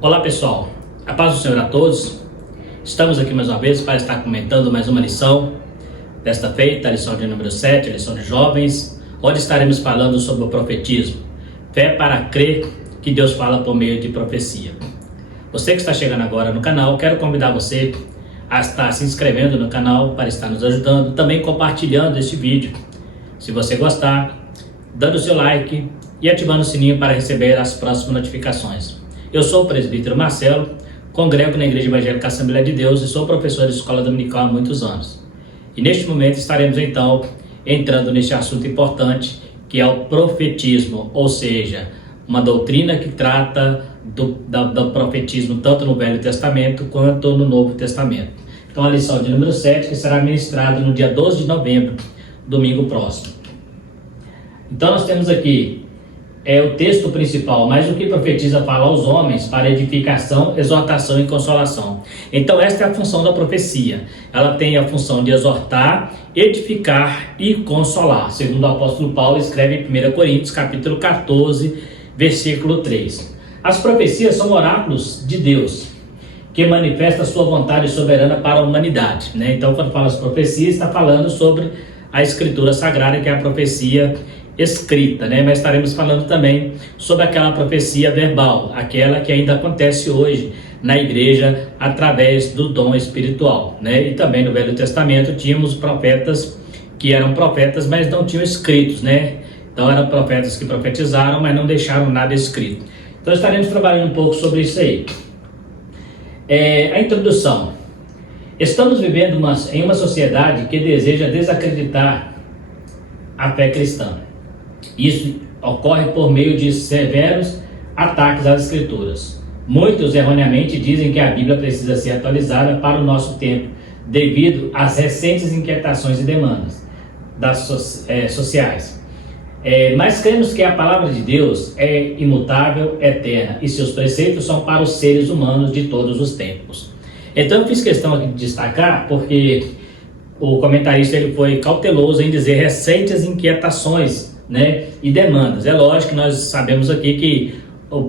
Olá pessoal, a paz do Senhor a todos. Estamos aqui mais uma vez para estar comentando mais uma lição. Desta feita, a lição de número 7, a lição de jovens, onde estaremos falando sobre o profetismo. Fé para crer que Deus fala por meio de profecia. Você que está chegando agora no canal, quero convidar você a estar se inscrevendo no canal para estar nos ajudando, também compartilhando este vídeo. Se você gostar, dando o seu like e ativando o sininho para receber as próximas notificações. Eu sou o presbítero Marcelo, congrego na Igreja Evangélica Assembleia de Deus e sou professor de escola dominical há muitos anos. E neste momento estaremos então entrando neste assunto importante que é o profetismo, ou seja, uma doutrina que trata do profetismo tanto no Velho Testamento quanto no Novo Testamento. Então a lição de número 7 que será ministrada no dia 12 de novembro, domingo próximo. Então nós temos aqui o texto principal, mas o que profetiza fala aos homens para edificação, exortação e consolação. Então esta é a função da profecia. Ela tem a função de exortar, edificar e consolar. Segundo o apóstolo Paulo escreve em 1 Coríntios capítulo 14, versículo 3. As profecias são oráculos de Deus, que manifesta a sua vontade soberana para a humanidade. Então quando fala as profecias, está falando sobre a escritura sagrada, que é a profecia escrita, mas estaremos falando também sobre aquela profecia verbal, aquela que ainda acontece hoje na igreja através do dom espiritual, E também no Velho Testamento tínhamos profetas que eram profetas, mas não tinham escritos, Então eram profetas que profetizaram, mas não deixaram nada escrito. Então estaremos trabalhando um pouco sobre isso aí. A introdução. Estamos vivendo em uma sociedade que deseja desacreditar a fé cristã. Isso ocorre por meio de severos ataques às escrituras. Muitos erroneamente dizem que a Bíblia precisa ser atualizada para o nosso tempo, devido às recentes inquietações e demandas sociais. Mas cremos que a palavra de Deus é imutável, eterna, e seus preceitos são para os seres humanos de todos os tempos. Então eu fiz questão aqui de destacar, porque o comentarista ele foi cauteloso em dizer recentes inquietações, e demandas. É lógico que nós sabemos aqui que o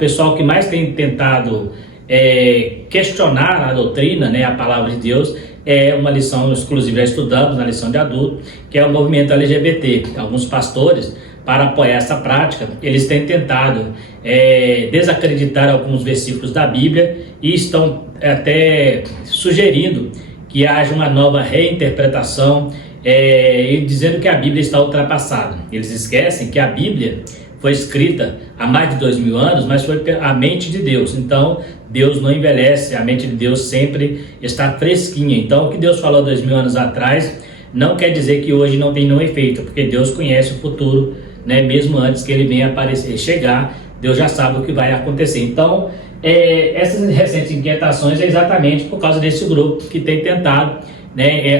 pessoal que mais tem tentado questionar a doutrina, a palavra de Deus, é uma lição exclusiva, já estudamos na lição de adulto, que é o movimento LGBT. Alguns pastores, para apoiar essa prática, eles têm tentado desacreditar alguns versículos da Bíblia e estão até sugerindo que haja uma nova reinterpretação, e dizendo que a Bíblia está ultrapassada. Eles esquecem que a Bíblia foi escrita há mais de 2000 anos, mas foi a mente de Deus. Então Deus não envelhece, a mente de Deus sempre está fresquinha. Então o que Deus falou 2000 anos atrás não quer dizer que hoje não tem nenhum efeito, porque Deus conhece o futuro, mesmo antes que ele venha chegar, Deus já sabe o que vai acontecer. Então essas recentes inquietações é exatamente por causa desse grupo que tem tentado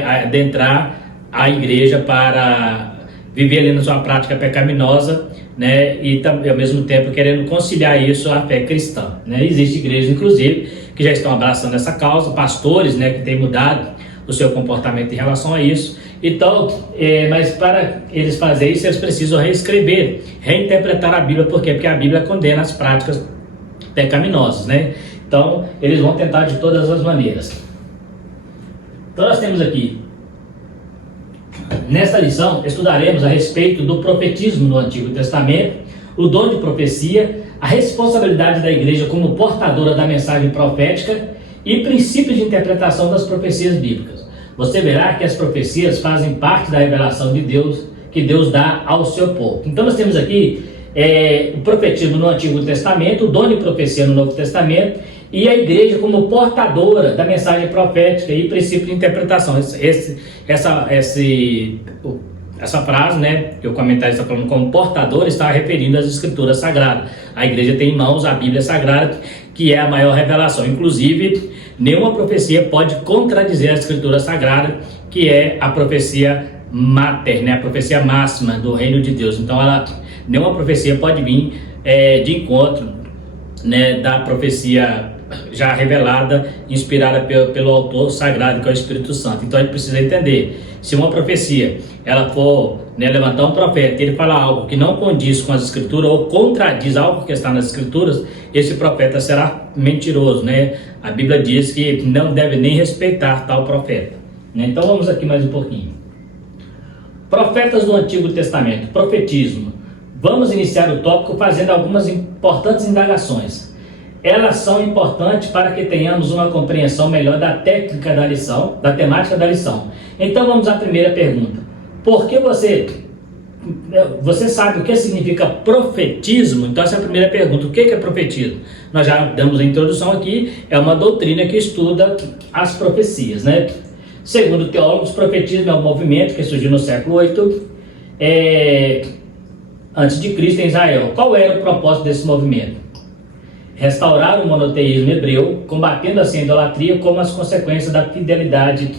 adentrar a igreja para viver ali na sua prática pecaminosa, e ao mesmo tempo querendo conciliar isso à fé cristã, Existem igrejas, inclusive, que já estão abraçando essa causa, pastores, que têm mudado o seu comportamento em relação a isso. Então, mas para eles fazerem isso, eles precisam reescrever, reinterpretar a Bíblia. Por quê? Porque a Bíblia condena as práticas pecaminosas, Então, eles vão tentar de todas as maneiras. Então, nós temos aqui, nesta lição, estudaremos a respeito do profetismo no Antigo Testamento, o dom de profecia, a responsabilidade da igreja como portadora da mensagem profética e princípios de interpretação das profecias bíblicas. Você verá que as profecias fazem parte da revelação de Deus, que Deus dá ao seu povo. Então nós temos aqui o profetismo no Antigo Testamento, o dom de profecia no Novo Testamento, e a igreja como portadora da mensagem profética e princípio de interpretação. Essa frase, que o comentário está falando como portador, está referindo às escrituras sagradas. A igreja tem em mãos a Bíblia Sagrada, que é a maior revelação. Inclusive, nenhuma profecia pode contradizer a escritura sagrada, que é a profecia mater, a profecia máxima do reino de Deus. Então, nenhuma profecia pode vir de encontro da profecia já revelada, inspirada pelo autor sagrado, que é o Espírito Santo. Então a gente precisa entender, se uma profecia ela for, né, levantar um profeta e ele falar algo que não condiz com as escrituras ou contradiz algo que está nas escrituras, esse profeta será mentiroso, né? A Bíblia diz que não deve nem respeitar tal profeta, né? Então vamos aqui mais um pouquinho. Profetas do Antigo Testamento, profetismo. Vamos iniciar o tópico fazendo algumas importantes indagações. Elas são importantes para que tenhamos uma compreensão melhor da técnica da lição, da temática da lição. Então vamos à primeira pergunta. Por que você sabe o que significa profetismo? Então essa é a primeira pergunta. O que é profetismo? Nós já damos a introdução aqui, é uma doutrina que estuda as profecias, né? Segundo teólogos, profetismo é um movimento que surgiu no século 8, antes de Cristo em Israel. Qual era o propósito desse movimento? Restaurar o monoteísmo hebreu, combatendo assim a idolatria como as consequências da fidelidade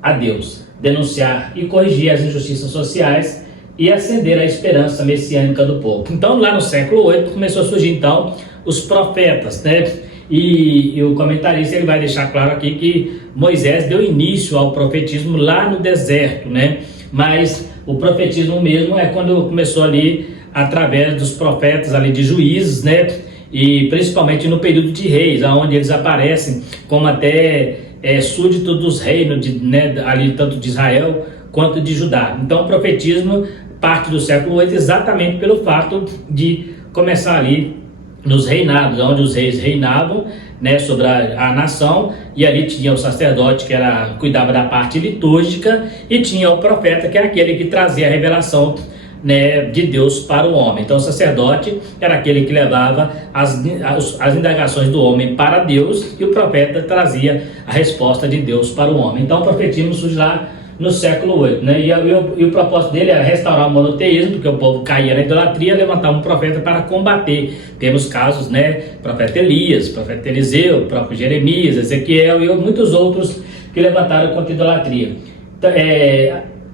a Deus, denunciar e corrigir as injustiças sociais e acender a esperança messiânica do povo. Então, lá no século 8, começou a surgir, então, os profetas, né? E o comentarista ele vai deixar claro aqui que Moisés deu início ao profetismo lá no deserto, né? Mas o profetismo mesmo é quando começou ali através dos profetas ali de Juízes, né? E principalmente no período de reis, onde eles aparecem como até súditos dos reinos, né? Ali tanto de Israel quanto de Judá. Então o profetismo parte do século 8 exatamente pelo fato de começar ali nos reinados, onde os reis reinavam, né, sobre a nação, e ali tinha o sacerdote que cuidava da parte litúrgica, e tinha o profeta, que é aquele que trazia a revelação, né, de Deus para o homem. Então o sacerdote era aquele que levava as indagações do homem para Deus, e o profeta trazia a resposta de Deus para o homem. Então o profetismo surge lá no século 8, né? E o propósito dele era restaurar o monoteísmo, porque o povo caía na idolatria, levantar um profeta para combater. Temos casos, né? Profeta Elias, profeta Eliseu, o próprio Jeremias, Ezequiel e muitos outros que levantaram contra a idolatria. Então,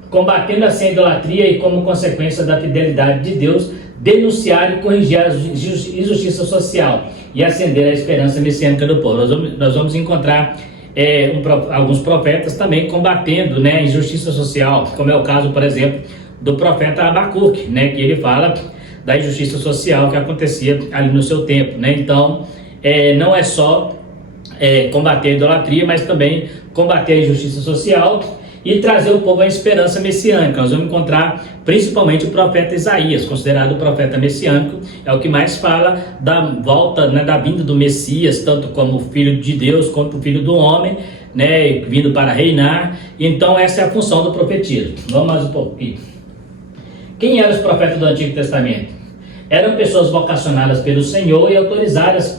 combatendo assim a idolatria e como consequência da fidelidade de Deus, denunciar e corrigir a injustiça social e acender a esperança messiânica do povo. Nós vamos encontrar alguns profetas também combatendo, né, a injustiça social, como é o caso, por exemplo, do profeta Abacuque, né, que ele fala da injustiça social que acontecia ali no seu tempo, né? Então, não é só combater a idolatria, mas também combater a injustiça social e trazer o povo à esperança messiânica. Nós vamos encontrar principalmente o profeta Isaías, considerado o profeta messiânico, é o que mais fala da volta, né, da vinda do Messias, tanto como filho de Deus, quanto filho do homem, né, vindo para reinar. Então essa é a função do profetismo. Vamos mais um pouquinho. Quem eram os profetas do Antigo Testamento? Eram pessoas vocacionadas pelo Senhor e autorizadas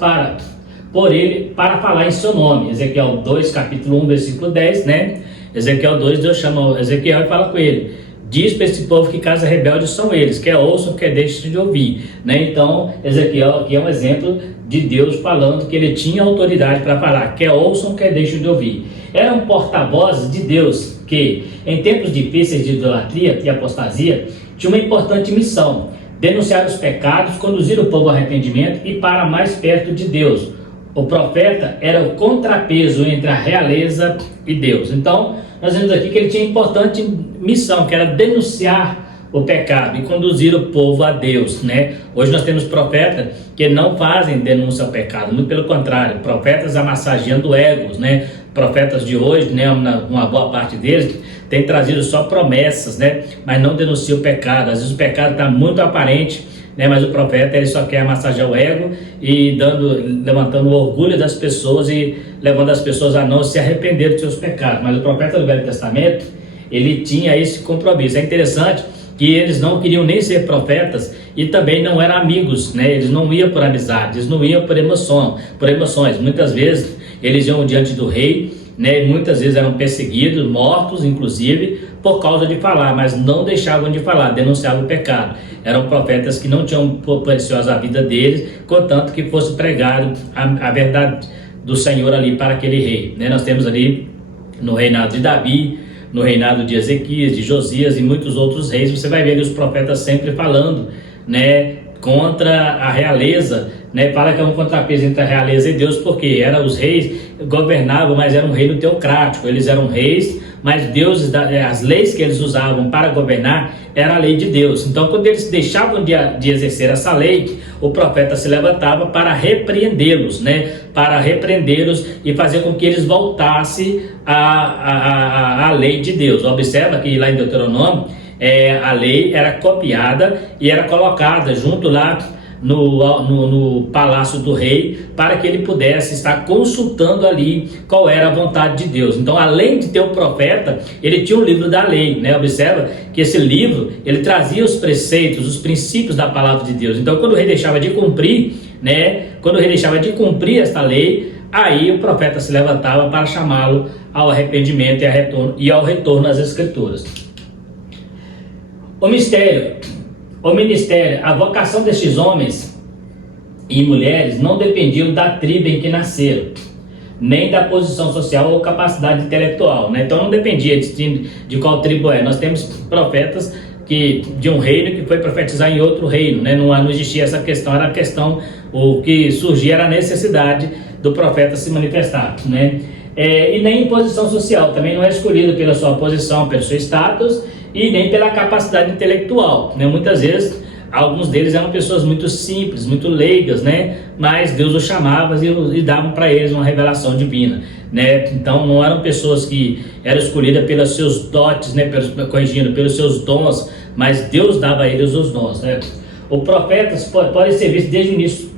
por ele para falar em seu nome. Ezequiel 2, capítulo 1, versículo 10, né? Ezequiel 2, Deus chama Ezequiel e fala com ele: diz para esse povo que casa rebelde são eles, quer ouçam, quer deixem de ouvir, né? Então Ezequiel aqui é um exemplo de Deus falando que ele tinha autoridade para falar, quer ouçam, quer deixem de ouvir. Era um porta-voz de Deus que, em tempos difíceis de idolatria e apostasia, tinha uma importante missão: denunciar os pecados, conduzir o povo ao arrependimento e para mais perto de Deus. O profeta era o contrapeso entre a realeza e Deus. Então, nós vemos aqui que ele tinha importante missão, que era denunciar o pecado e conduzir o povo a Deus, né? Hoje nós temos profetas que não fazem denúncia ao pecado, muito pelo contrário, profetas amassageando egos, né? Profetas de hoje, né, uma boa parte deles, tem trazido só promessas, né? Mas não denuncia o pecado. Às vezes o pecado está muito aparente, né, mas o profeta ele só quer massagear o ego e levantando o orgulho das pessoas e levando as pessoas a não se arrepender dos seus pecados. Mas o profeta do Velho Testamento, ele tinha esse compromisso. É interessante que eles não queriam nem ser profetas e também não eram amigos, né? Eles não iam por amizade, eles não iam por emoções. Muitas vezes eles iam diante do rei, né? Muitas vezes eram perseguidos, mortos inclusive, por causa de falar, mas não deixavam de falar, denunciavam o pecado. Eram profetas que não tinham por preciosa a vida deles, contanto que fosse pregado a verdade do Senhor ali para aquele rei, né? Nós temos ali no reinado de Davi, no reinado de Ezequias, de Josias e muitos outros reis, você vai ver ali os profetas sempre falando, né, contra a realeza, né? Fala que é um contrapeso entre a realeza e Deus, porque os reis governavam, mas era um reino teocrático. Eles eram reis, mas Deus, as leis que eles usavam para governar era a lei de Deus. Então, quando eles deixavam de exercer essa lei, o profeta se levantava para repreendê-los, né? Para repreendê-los e fazer com que eles voltassem à lei de Deus. Observa que lá em Deuteronômio, a lei era copiada e era colocada junto lá no palácio do rei, para que ele pudesse estar consultando ali qual era a vontade de Deus. Então, além de ter um profeta, ele tinha um livro da lei, né? Observa que esse livro, ele trazia os preceitos, os princípios da palavra de Deus. Então, quando o rei deixava de cumprir, né? Quando o rei deixava de cumprir esta lei, aí o profeta se levantava para chamá-lo ao arrependimento e ao retorno às Escrituras. O ministério, a vocação destes homens e mulheres não dependiam da tribo em que nasceram, nem da posição social ou capacidade intelectual, né? Então não dependia de qual tribo é. Nós temos profetas de um reino que foi profetizar em outro reino, né? Não existia essa questão, era a questão, o que surgia era a necessidade do profeta se manifestar, né? E nem em posição social, também não é escolhido pela sua posição, pelo seu status, e nem pela capacidade intelectual, né? Muitas vezes, alguns deles eram pessoas muito simples, muito leigas, né? Mas Deus os chamava e davam para eles uma revelação divina, né? Então não eram pessoas que eram escolhidas pelos seus dotes, né? Pelos seus dons, mas Deus dava a eles os dons, né? O profeta pode ser visto desde o início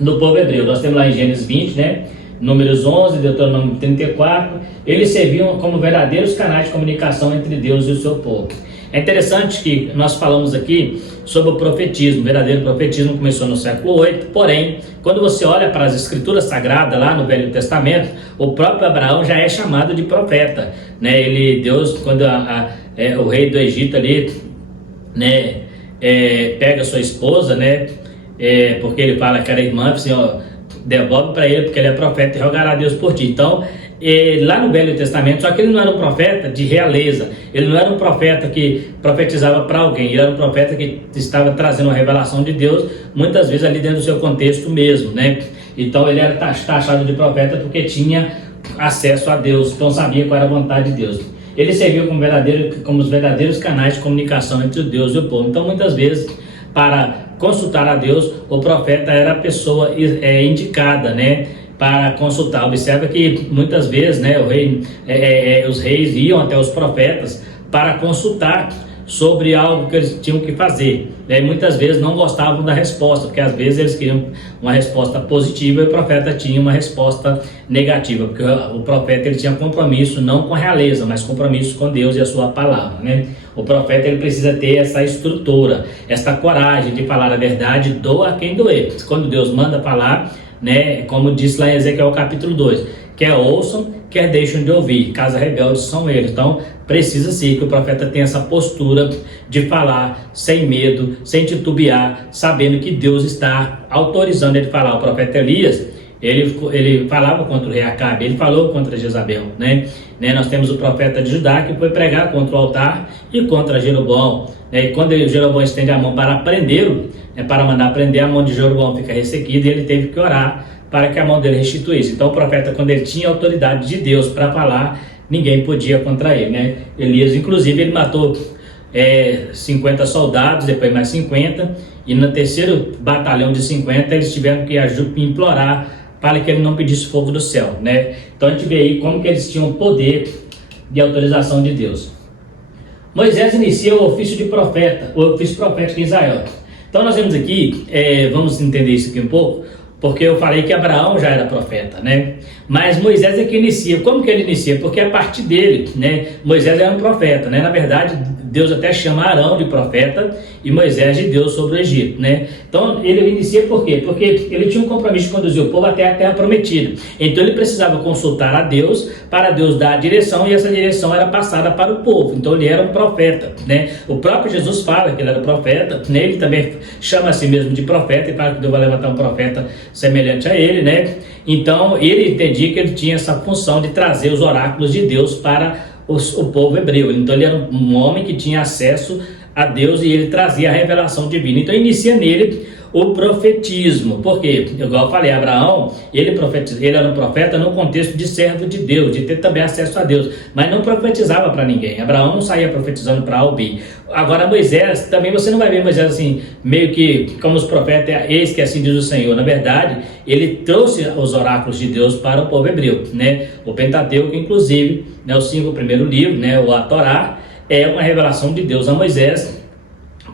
do povo hebreu. Nós temos lá em Gênesis 20, né? Números 11, Deuteronômio 34, eles serviam como verdadeiros canais de comunicação entre Deus e o seu povo. É interessante que nós falamos aqui sobre o profetismo. O verdadeiro profetismo começou no século 8, porém, quando você olha para as escrituras sagradas lá no Velho Testamento, o próprio Abraão já é chamado de profeta, né? Deus, quando o rei do Egito ali, né, pega sua esposa, né, porque ele fala que era irmã, assim, ó, devolve para ele, porque ele é profeta e rogará a Deus por ti. Então, lá no Velho Testamento, só que ele não era um profeta de realeza, ele não era um profeta que profetizava para alguém, ele era um profeta que estava trazendo uma revelação de Deus, muitas vezes ali dentro do seu contexto mesmo, né? Então ele era taxado de profeta porque tinha acesso a Deus, então sabia qual era a vontade de Deus. Ele serviu como os verdadeiros canais de comunicação entre Deus e o povo. Então, muitas vezes, para consultar a Deus, o profeta era a pessoa indicada, né, para consultar. Observa que muitas vezes, né, os reis iam até os profetas para consultar sobre algo que eles tinham que fazer, né? E muitas vezes não gostavam da resposta, porque às vezes eles queriam uma resposta positiva e o profeta tinha uma resposta negativa, porque o profeta ele tinha compromisso não com a realeza, mas compromisso com Deus e a sua palavra, né? O profeta ele precisa ter essa estrutura, essa coragem de falar a verdade, doa quem doer. Quando Deus manda falar, né, como disse lá em Ezequiel capítulo 2, quer ouçam, quer deixam de ouvir, casa rebeldes são eles. Então precisa sim que o profeta tenha essa postura de falar sem medo, sem titubear, sabendo que Deus está autorizando ele falar. O profeta Elias, ele falava contra o rei Acabe, ele falou contra Jezabel, né? Nós temos o profeta de Judá que foi pregar contra o altar e contra Jeroboão, né? E quando Jeroboão estende a mão para prendê-lo, para mandar prender, a mão de Jeroboão fica ressequida e ele teve que orar para que a mão dele restituísse. Então o profeta, quando ele tinha autoridade de Deus para falar, ninguém podia contra ele, né? Elias, inclusive, ele matou 50 soldados, depois mais 50, e no terceiro batalhão de 50 eles tiveram que implorar para que ele não pedisse fogo do céu, né? Então a gente vê aí como que eles tinham poder de autorização de Deus. Moisés inicia o ofício de profeta, o ofício profético em Israel. Então nós vemos aqui, vamos entender isso aqui um pouco, porque eu falei que Abraão já era profeta, né? Mas Moisés é que inicia. Como que ele inicia? Porque a partir dele, né, Moisés era um profeta, né? Na verdade, Deus até chama Arão de profeta e Moisés de Deus sobre o Egito, né? Então ele inicia por quê? Porque ele tinha um compromisso de conduzir o povo até a terra prometida. Então ele precisava consultar a Deus para Deus dar a direção, e essa direção era passada para o povo. Então ele era um profeta, né? O próprio Jesus fala que ele era profeta, né? Ele também chama a si mesmo de profeta e fala que Deus vai levantar um profeta semelhante a ele, né? Então ele entendia que ele tinha essa função de trazer os oráculos de Deus para o povo hebreu. Então ele era um homem que tinha acesso a Deus e ele trazia a revelação divina. Então inicia nele o profetismo. Por quê? Igual eu falei, Abraão, ele era um profeta no contexto de servo de Deus, de ter também acesso a Deus, mas não profetizava para ninguém. Abraão não saía profetizando para A ou B. Agora Moisés, também você não vai ver Moisés assim, meio que como os profetas, eis que assim diz o Senhor. Na verdade, ele trouxe os oráculos de Deus para o povo hebreu, né? O Pentateuco, inclusive, né, os 5 primeiros livros, né, a Torá, é uma revelação de Deus a Moisés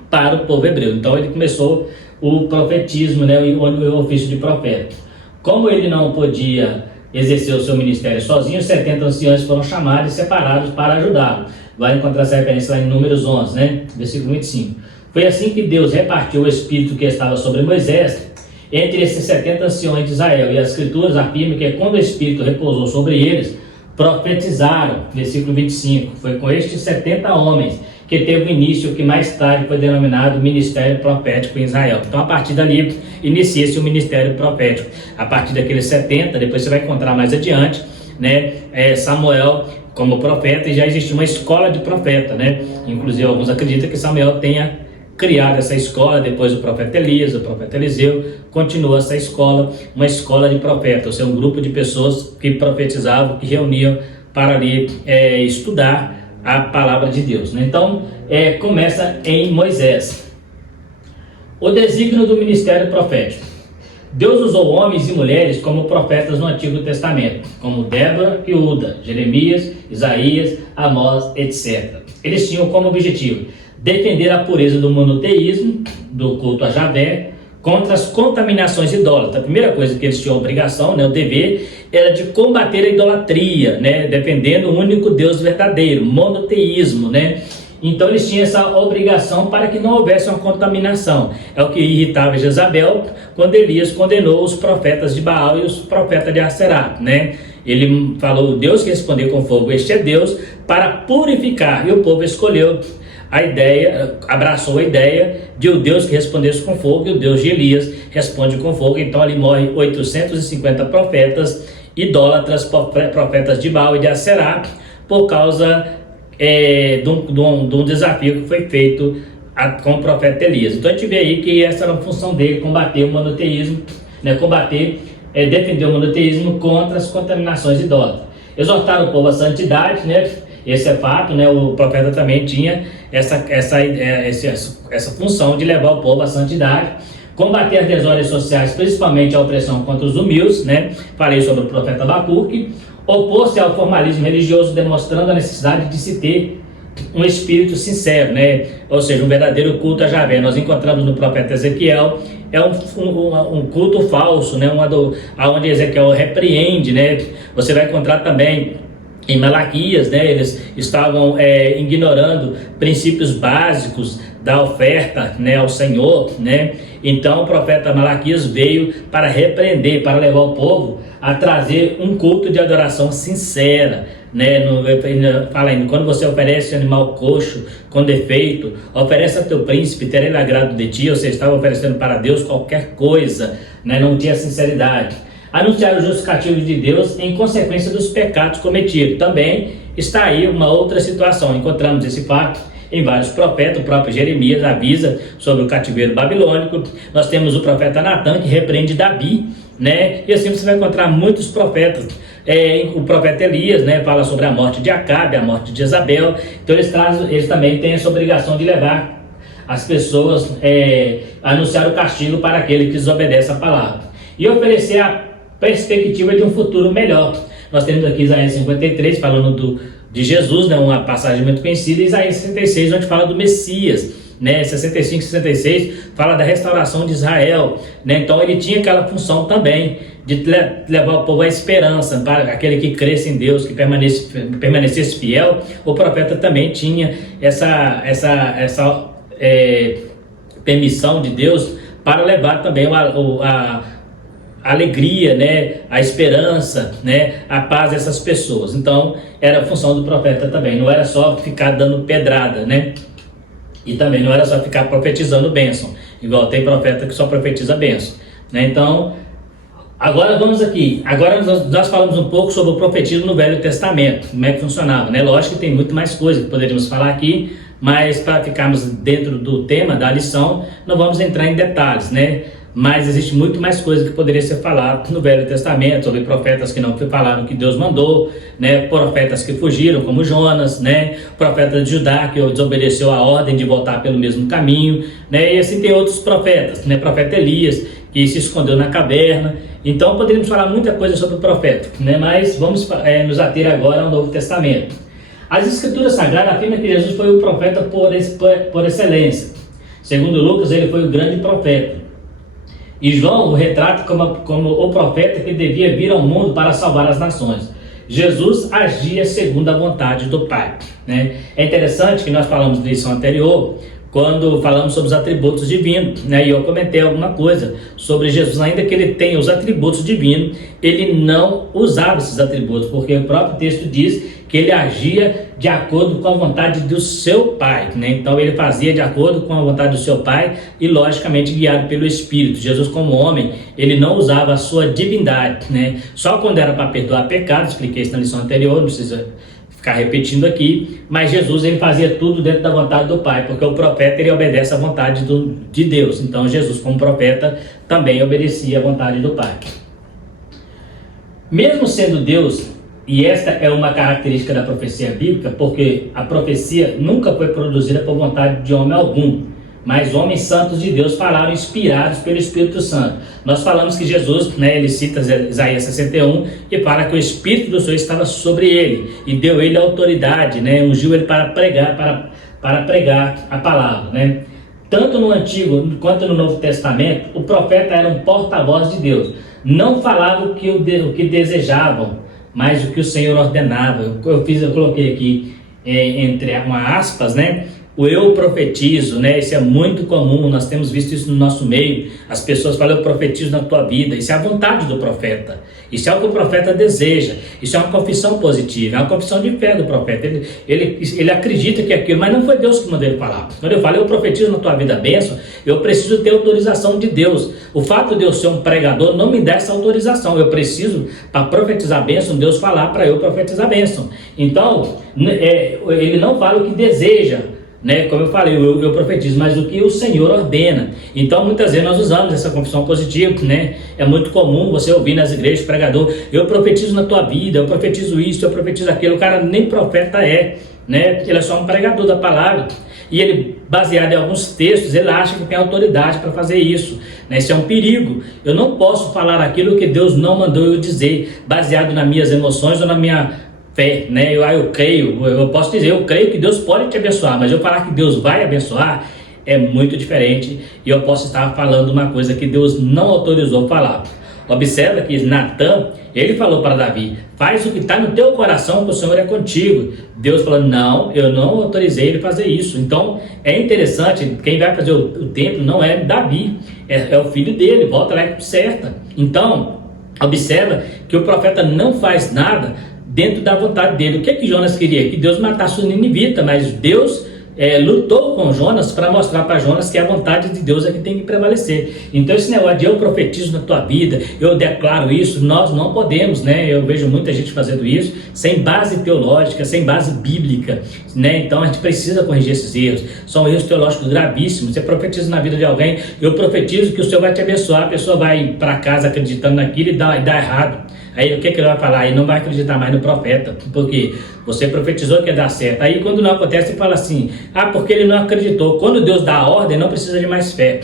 para o povo hebreu. Então ele começou o profetismo, né, o ofício de profeta. Como ele não podia exercer o seu ministério sozinho, 70 anciões foram chamados e separados para ajudá-lo. Vai encontrar essa referência lá em Números 11, né, versículo 25. Foi assim que Deus repartiu o espírito que estava sobre Moisés entre esses 70 anciões de Israel. E as escrituras afirmam que quando o espírito repousou sobre eles, profetizaram, versículo 25. Foi com estes 70 homens que teve o início, que mais tarde foi denominado ministério profético em Israel. Então, a partir dali, inicia-se o ministério profético. A partir daqueles 70, depois você vai encontrar mais adiante, né, Samuel como profeta, e já existe uma escola de profeta, né? Inclusive, alguns acreditam que Samuel tenha criado essa escola, depois o profeta Elias, o profeta Eliseu, continuou essa escola, uma escola de profetas, ou seja, um grupo de pessoas que profetizavam, que reuniam para ali estudar a palavra de Deus, né? Então, começa em Moisés. O desígnio do ministério profético. Deus usou homens e mulheres como profetas no Antigo Testamento, como Débora e Uda, Jeremias, Isaías, Amós, etc. Eles tinham como objetivo defender a pureza do monoteísmo, do culto a Javé, contra as contaminações idólatras. A primeira coisa que eles tinham a obrigação, né, o dever, era de combater a idolatria, né, defendendo o único Deus verdadeiro, monoteísmo, né? Então eles tinham essa obrigação para que não houvesse uma contaminação. É o que irritava Jezabel quando Elias condenou os profetas de Baal e os profetas de Aserá, né? Ele falou, Deus que respondeu com fogo, este é Deus, para purificar. E o povo escolheu a ideia, abraçou a ideia de o Deus que respondesse com fogo, e o Deus de Elias responde com fogo. Então ali morrem 850 profetas idólatras, profetas de Baal e de Aserá, por causa de um desafio que foi feito com o profeta Elias. Então a gente vê aí que essa era a função dele, combater o monoteísmo, né, defender o monoteísmo contra as contaminações idólatras. Exortar o povo à santidade, né? Esse é fato, né? O profeta também tinha essa função de levar o povo à santidade. Combater as desordens sociais, principalmente a opressão contra os humildes, né? Falei sobre o profeta Abacuque. Opor-se ao formalismo religioso, demonstrando a necessidade de se ter um espírito sincero, né? Ou seja, um verdadeiro culto a Javé. Nós encontramos no profeta Ezequiel, um culto falso, né? Onde Ezequiel repreende, né? Você vai encontrar também em Malaquias, né? Eles estavam ignorando princípios básicos da oferta, né, ao Senhor, né? Então o profeta Malaquias veio para repreender, para levar o povo a trazer um culto de adoração sincera, né? Fala ainda, quando você oferece animal coxo, com defeito, oferece a teu príncipe, terá ele agrado de ti. Ou seja, estava oferecendo para Deus qualquer coisa, né? Não tinha sinceridade. Anunciar os justificativos de Deus em consequência dos pecados cometidos. Também está aí uma outra situação. Encontramos esse fato em vários profetas. O próprio Jeremias avisa sobre o cativeiro babilônico. Nós temos o profeta Natã, que repreende Davi, né? E assim você vai encontrar muitos profetas. O profeta Elias, né, fala sobre a morte de Acabe, a morte de Jezabel. Então eles também têm essa obrigação de levar as pessoas a anunciar o castigo para aquele que desobedece a palavra. E oferecer a perspectiva de um futuro melhor. Nós temos aqui Isaías 53 falando de Jesus, né, uma passagem muito conhecida, e Isaías 66 onde fala do Messias, né, 65 e 66 fala da restauração de Israel, né? Então ele tinha aquela função também de levar o povo à esperança, para aquele que cresce em Deus, que permanecesse fiel. O profeta também tinha essa permissão de Deus para levar também a alegria, né, a esperança, né, a paz dessas pessoas. Então era a função do profeta também, não era só ficar dando pedrada, né, e também não era só ficar profetizando bênção, igual tem profeta que só profetiza bênção, né? Então Agora vamos aqui. Agora nós falamos um pouco sobre o profetismo no Velho Testamento, como é que funcionava, né? Lógico que tem muito mais coisa que poderíamos falar aqui, mas para ficarmos dentro do tema da lição, não vamos entrar em detalhes, né? Mas existe muito mais coisa que poderia ser falado no Velho Testamento, sobre profetas que não falaram o que Deus mandou, né? Profetas que fugiram, como Jonas, né? Profeta de Judá que desobedeceu a ordem de voltar pelo mesmo caminho, né? E assim tem outros profetas, né? Profeta Elias, que se escondeu na caverna. Então poderíamos falar muita coisa sobre o profeta, né? Mas vamos nos ater agora ao Novo Testamento. As Escrituras Sagradas afirmam que Jesus foi o profeta por excelência. Segundo Lucas, ele foi o grande profeta. E João o retrata como o profeta que devia vir ao mundo para salvar as nações. Jesus agia segundo a vontade do Pai, né? É interessante que nós falamos na lição anterior, quando falamos sobre os atributos divinos, né? E eu comentei alguma coisa sobre Jesus, ainda que ele tenha os atributos divinos, ele não usava esses atributos, porque o próprio texto diz que ele agia de acordo com a vontade do seu Pai, né? Então ele fazia de acordo com a vontade do seu Pai e logicamente guiado pelo Espírito. Jesus, como homem, ele não usava a sua divindade, né? Só quando era para perdoar pecados, expliquei isso na lição anterior, não precisa ficar repetindo aqui, mas Jesus ele fazia tudo dentro da vontade do Pai, porque o profeta ele obedece à vontade de Deus. Então Jesus, como profeta, também obedecia à vontade do Pai. Mesmo sendo Deus, e esta é uma característica da profecia bíblica, porque a profecia nunca foi produzida por vontade de homem algum, mas homens santos de Deus falaram inspirados pelo Espírito Santo. Nós falamos que Jesus, né, ele cita Isaías 61 e fala que o Espírito do Senhor estava sobre ele e deu ele autoridade, né, ungiu ele para pregar a palavra, né. Tanto no Antigo quanto no Novo Testamento, o profeta era um porta-voz de Deus. Não falava o que desejavam, mas o que o Senhor ordenava. Eu coloquei aqui entre aspas, né? O eu profetizo, né? Isso é muito comum, nós temos visto isso no nosso meio. As pessoas falam, eu profetizo na tua vida. Isso é a vontade do profeta. Isso é o que o profeta deseja. Isso é uma confissão positiva, é uma confissão de fé do profeta. Ele acredita que é aquilo, mas não foi Deus que mandou ele falar. Quando eu falo, eu profetizo na tua vida a bênção, eu preciso ter autorização de Deus. O fato de eu ser um pregador não me dá essa autorização. Eu preciso, para profetizar a bênção, Deus falar para eu profetizar a bênção. Então, ele não fala o que deseja, né? Como eu falei, eu profetizo, mas o que o Senhor ordena. Então muitas vezes nós usamos essa confissão positiva, né? É muito comum você ouvir nas igrejas, pregador, eu profetizo na tua vida, eu profetizo isso, eu profetizo aquilo. O cara nem profeta né? Ele é só um pregador da palavra. E ele, baseado em alguns textos, ele acha que tem autoridade para fazer isso, né? Isso é um perigo. Eu não posso falar aquilo que Deus não mandou eu dizer, baseado nas minhas emoções ou na minha fé, né? Eu creio, eu posso dizer, eu creio que Deus pode te abençoar, mas eu falar que Deus vai abençoar é muito diferente, e eu posso estar falando uma coisa que Deus não autorizou falar. Observa que Natan, ele falou para Davi, faz o que está no teu coração, que o Senhor é contigo. Deus falou, não, eu não autorizei ele fazer isso. Então é interessante, quem vai fazer o templo não é Davi, é o filho dele, volta lá e conserta. Então observa que o profeta não faz nada dentro da vontade dele. O que Jonas queria? Que Deus matasse o ninivita, mas Deus lutou com Jonas para mostrar para Jonas que a vontade de Deus é que tem que prevalecer. Então esse negócio de eu profetizo na tua vida, eu declaro isso, nós não podemos, né? Eu vejo muita gente fazendo isso sem base teológica, sem base bíblica, né? Então a gente precisa corrigir esses erros. São erros teológicos gravíssimos. Você profetiza na vida de alguém, eu profetizo que o Senhor vai te abençoar, a pessoa vai para casa acreditando naquilo e dá errado. Aí o que ele vai falar? Ele não vai acreditar mais no profeta, porque você profetizou que ia dar certo. Aí quando não acontece, ele fala assim, porque ele não acreditou. Quando Deus dá a ordem, não precisa de mais fé.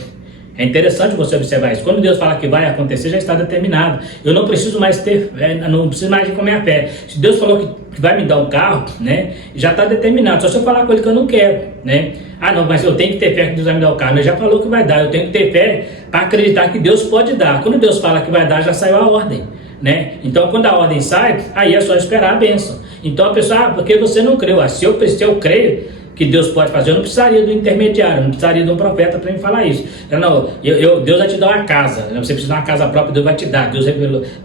É interessante você observar isso. Quando Deus fala que vai acontecer, já está determinado. Eu não preciso mais ter fé, não preciso mais de comer a fé. Se Deus falou que vai me dar um carro, né, já está determinado. Só se eu falar com ele que eu não quero, né? Não, mas eu tenho que ter fé que Deus vai me dar o carro. Ele já falou que vai dar. Eu tenho que ter fé para acreditar que Deus pode dar. Quando Deus fala que vai dar, já saiu a ordem, né? Então quando a ordem sai, aí é só esperar a bênção. Então a pessoa, porque você não creu? Se eu creio que Deus pode fazer, eu não precisaria do intermediário, não precisaria de um profeta para me falar isso. Deus vai te dar uma casa, você precisa de uma casa própria, Deus vai te dar. Deus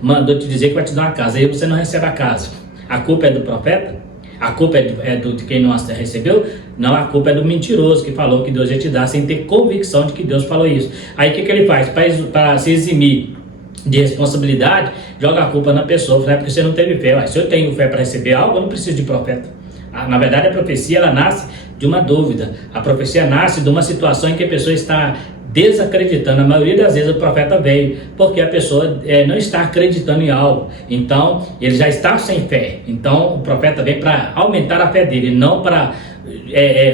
mandou te dizer que vai te dar uma casa, aí você não recebe a casa. A culpa é do profeta? A culpa é de quem não recebeu? Não, a culpa é do mentiroso que falou que Deus ia te dar sem ter convicção de que Deus falou isso. Aí o que ele faz? Para se eximir de responsabilidade, joga a culpa na pessoa, fala, porque você não teve fé. Se eu tenho fé para receber algo, eu não preciso de profeta. Na verdade, a profecia ela nasce de uma dúvida. A profecia nasce de uma situação em que a pessoa está desacreditando. A maioria das vezes o profeta veio porque a pessoa não está acreditando em algo. Então, ele já está sem fé. Então, o profeta vem para aumentar a fé dele, não para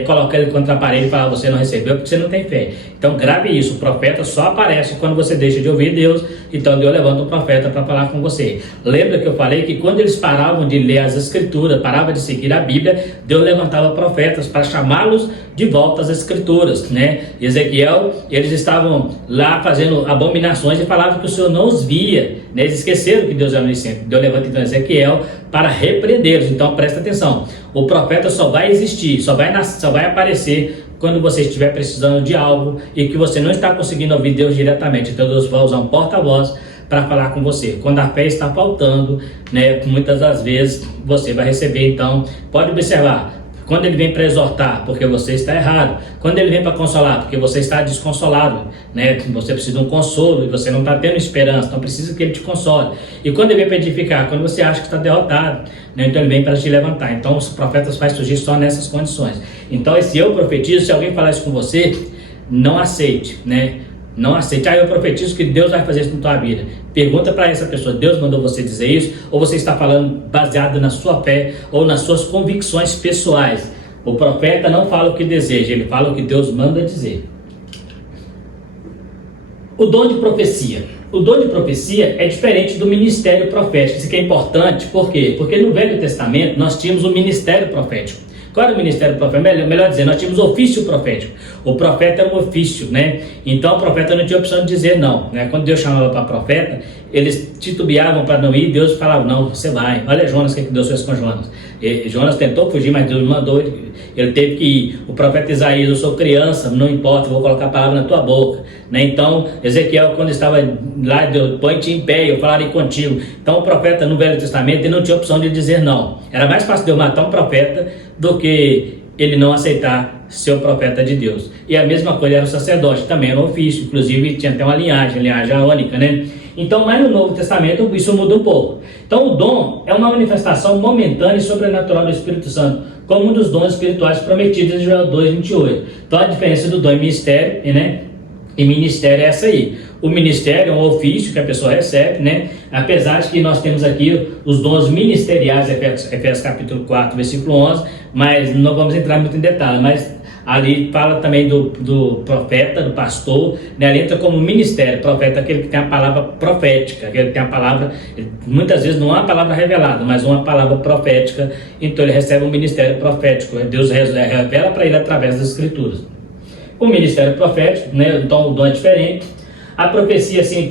colocar ele contra a parede e falar, você não recebeu porque você não tem fé. Então grave isso, o profeta só aparece quando você deixa de ouvir Deus. Então Deus levanta o profeta para falar com você. Lembra que eu falei que quando eles paravam de ler as escrituras, paravam de seguir a Bíblia, Deus levantava profetas para chamá-los de volta às escrituras, né? Ezequiel, eles estavam lá fazendo abominações e falavam que o Senhor não os via, né? Eles esqueceram que Deus era onisciente. Deus levanta então Ezequiel para repreendê-los. Então presta atenção, o profeta só vai existir, só vai aparecer quando você estiver precisando de algo e que você não está conseguindo ouvir Deus diretamente. Então Deus vai usar um porta-voz para falar com você. Quando a fé está faltando, né, muitas das vezes você vai receber. Então pode observar, quando ele vem para exortar, porque você está errado. Quando ele vem para consolar, porque você está desconsolado, né? Você precisa de um consolo e você não está tendo esperança, então precisa que ele te console. E quando ele vem para edificar, quando você acha que está derrotado, né? Então ele vem para te levantar. Então os profetas fazem surgir só nessas condições. Então esse eu profetizo, se alguém falar isso com você, não aceite, né? Não aceite. Eu profetizo que Deus vai fazer isso na tua vida. Pergunta para essa pessoa, Deus mandou você dizer isso? Ou você está falando baseado na sua fé ou nas suas convicções pessoais? O profeta não fala o que deseja, ele fala o que Deus manda dizer. O dom de profecia. O dom de profecia é diferente do ministério profético. Isso aqui é importante, por quê? Porque no Velho Testamento nós tínhamos o ministério profético. Qual era o ministério profético? Melhor dizer, nós tínhamos ofício profético. O profeta era um ofício, né? Então o profeta não tinha opção de dizer não, né? Quando Deus chamava para profeta, eles titubeavam para não ir, Deus falava, não, você vai. Olha Jonas, o que Deus fez com Jonas. Jonas tentou fugir, mas Deus mandou, ele teve que ir. O profeta Isaías, eu sou criança, não importa, vou colocar a palavra na tua boca, né? Então Ezequiel, quando estava lá, Deus, põe-te em pé, eu falarei contigo. Então o profeta no Velho Testamento, ele não tinha opção de dizer não. Era mais fácil Deus matar um profeta do que ele não aceitar ser o profeta de Deus. E a mesma coisa era o sacerdote, também era um ofício, inclusive tinha até uma linhagem aônica, né? Então, mas no Novo Testamento isso muda um pouco. Então o dom é uma manifestação momentânea e sobrenatural do Espírito Santo, como um dos dons espirituais prometidos em Joel 2:28. Então a diferença do dom e ministério, né? E ministério é essa aí. O ministério é um ofício que a pessoa recebe, né? Apesar de que nós temos aqui os dons ministeriais, Efésios capítulo 4, versículo 11, mas não vamos entrar muito em detalhe, mas ali fala também do profeta, do pastor, né? Ali entra como ministério, profeta, aquele que tem a palavra profética, aquele que tem a palavra, muitas vezes não é uma palavra revelada, mas uma palavra profética, então ele recebe um ministério profético, Deus revela para ele através das escrituras. O ministério profético, né? Então o dom é diferente. A profecia, assim,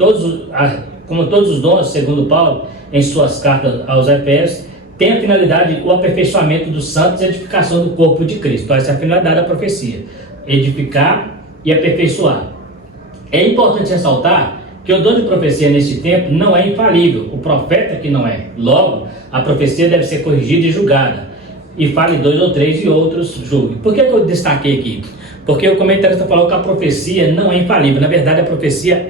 como todos os dons, segundo Paulo, em suas cartas aos Efésios, tem a finalidade, o aperfeiçoamento dos santos e a edificação do corpo de Cristo. Então essa é a finalidade da profecia, edificar e aperfeiçoar. É importante ressaltar que o dom de profecia neste tempo não é infalível, o profeta que não é. Logo, a profecia deve ser corrigida e julgada. E fale 2 ou 3 e outros julguem. Por que eu destaquei aqui? Porque o comentarista falou que a profecia não é infalível. Na verdade, a profecia,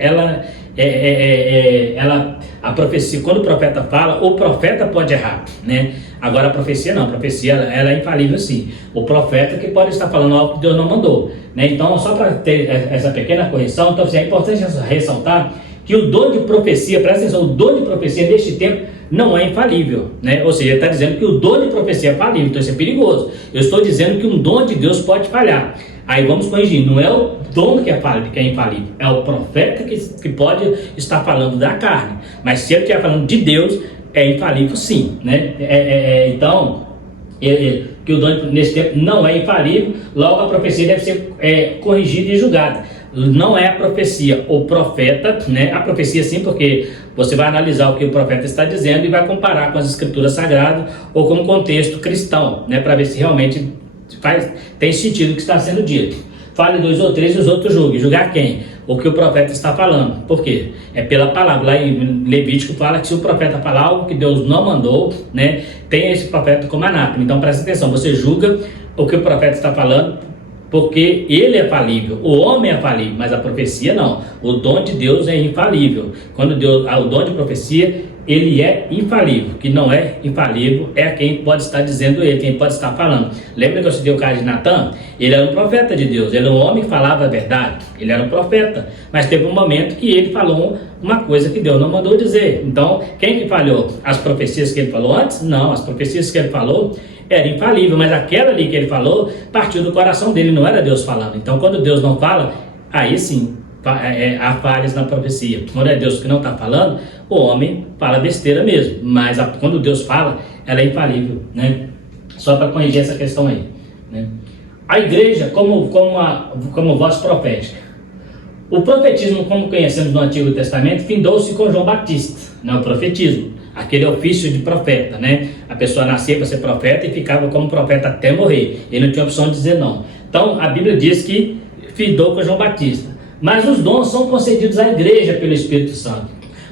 a profecia, quando o profeta fala, o profeta pode errar, né? Agora a profecia não, a profecia ela é infalível sim. O profeta que pode estar falando algo que Deus não mandou, né? Então, só para ter essa pequena correção, então é importante ressaltar que o dom de profecia, presta atenção, o dom de profecia neste tempo não é infalível, né? Ou seja, ele está dizendo que o dom de profecia é falível, então isso é perigoso. Eu estou dizendo que um dom de Deus pode falhar. Aí vamos corrigir, não é o dom que é infalível, é o profeta que pode estar falando da carne. Mas se ele estiver falando de Deus, é infalível sim, né? Então, que o dom nesse tempo não é infalível, logo a profecia deve ser corrigida e julgada. Não é a profecia, o profeta, né? A profecia sim, porque você vai analisar o que o profeta está dizendo e vai comparar com as escrituras sagradas ou com o contexto cristão, né? Para ver se realmente tem sentido o que está sendo dito. Fale 2 ou 3 e os outros julguem. Julgar quem? O que o profeta está falando. Por quê? É pela palavra. Lá em Levítico fala que se o profeta falar algo que Deus não mandou, né, tem esse profeta como anátema. Então presta atenção, você julga o que o profeta está falando porque ele é falível, o homem é falível, mas a profecia não. O dom de Deus é infalível. Quando Deus, o dom de profecia, ele é infalível. Que não é infalível é quem pode estar dizendo ele, quem pode estar falando. Lembra que eu citei o caso de Natan? Ele era um profeta de Deus, ele era um homem que falava a verdade, ele era um profeta, mas teve um momento que ele falou uma coisa que Deus não mandou dizer. Então, quem que falhou? As profecias que ele falou antes? Não, as profecias que ele falou era infalível, mas aquela ali que ele falou partiu do coração dele, não era Deus falando. Então, quando Deus não fala, aí sim há falhas na profecia. Quando é Deus que não está falando, o homem fala besteira mesmo, mas quando Deus fala, ela é infalível, né? Só para corrigir essa questão aí, né? A igreja como voz profética. O profetismo, como conhecemos no Antigo Testamento, findou-se com João Batista, né? O profetismo, aquele ofício de profeta, né? A pessoa nascia para ser profeta e ficava como profeta até morrer, ele não tinha opção de dizer não. Então a Bíblia diz que findou com João Batista, mas os dons são concedidos à igreja pelo Espírito Santo.